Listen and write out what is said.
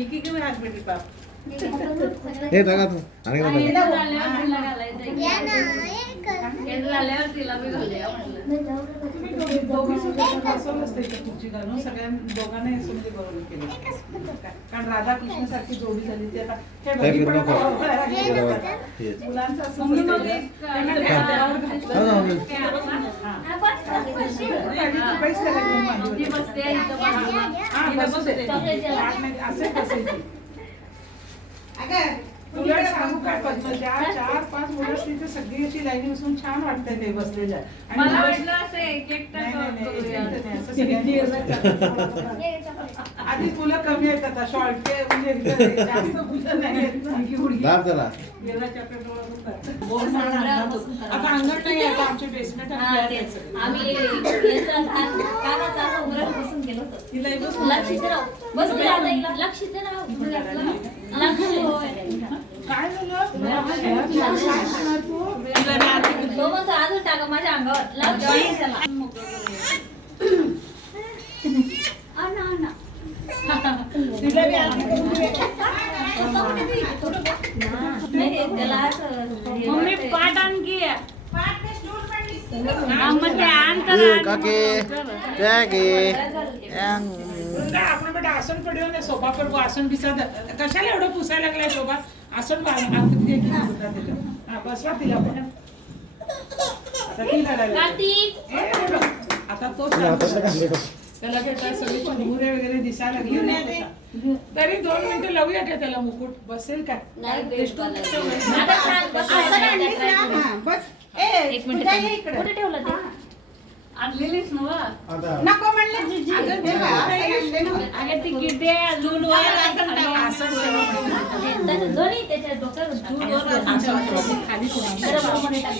एक में हाथ बेटी पाप हे बघा तू आणि आणि बघा इथं झाल्यावर तिला घालायचं या ना हे झाल्यावर तिला बी घालूया म्हटलं दोघी सुद्धा बसवलं असतं इथे खुर्ची घालून सगळ्या दोघांना असं म्हणजे बरोबर केलं कारण राधा कृष्ण सारखी जोडी झाली ती आता हे काय दोघी फिरू पण नको. बरोबर. Yes. मुलांचं असं मम्मी असतं मग ना, एक त्यांना ते हातावर घातलं. हो ना, हो काय आपण? आणि ती पैसे त्याला घेऊन मांडीवर ती बसते इथं बघा. हा, बसू दे. हात नाही, असंच बसायची. तुला सांगू काय पद्मजा 4-5 मुलं असतील तर सगळी अशी लाईनी बसून छान वाटतंय ते बसलेल्या आणि मला बस- वाटलं असं एक एकटं नाही, नाही, नाही, करूया. एकटं नाही, असं सगळ्यांनी करतात. आधीच मुलं कमी आहेत आता शॉर्ट म्हणजे जास्त मुलं नाही आहेत ना. ही मुलगी दाब जरा गेला चॉकलेट डोळा दुखतात. बोल म्हणून अंगणात होतं. आता अंगण नाही आता आमचे बेसमेंट हा, तेच. आम्ही याचं कानाचं असं उघडून बसून गेलो होतो. तिलाही बसून लक्षितराव बसून द्या आता हिला. लक्षितराव लक्ष काय झालं काय करणार तू? तो म्हणतो अजून टाका माझ्या अंगावर लक्ष आहे त्याला. तिला बी आधी करून दे. नाही, त्याला असं मम्मी पाट आणखी मग ते आणतात ए, काके त्यागे वृंदा, आपण बेटा आसन पडलो ना सोफा पर वो आसन बिसा कशाला एवढं पुसायला लागलाय शोभा आसन बसवा तिला पण आता ती लढायला कार्तिक आता तो त्याला भेटा सगळे चुरमुरे वगैरे दिसायला लागले नाही आता. तरी 2 मिनिटं लावूया का त्याला मुकुट बसेल काय नाही बेस्ट आता छान बस. एक मिनिट कुठे ठेवलं ते आणलेलीच नव्ह नको म्हणलं जीजी अगं ती गिटे झूलवर आसन ठेवा. दोन्ही त्याच्या डोक्यावर खाली जरा बाळामध्ये टाक.